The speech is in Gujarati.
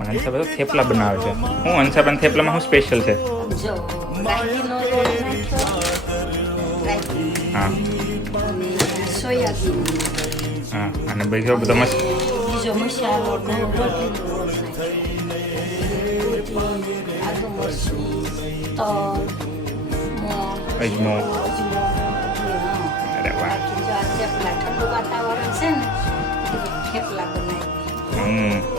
મને હંસાબા તો થેપલા બનાવે છે. હું હંસાબા થેપલામાં શું સ્પેશિયલ છે. હા. હા અને બીજો બધો મસ્ત અજમો. અરે વાહ. ઠંડુ વાતાવરણ છે ને થેપલા બનાવી હમ.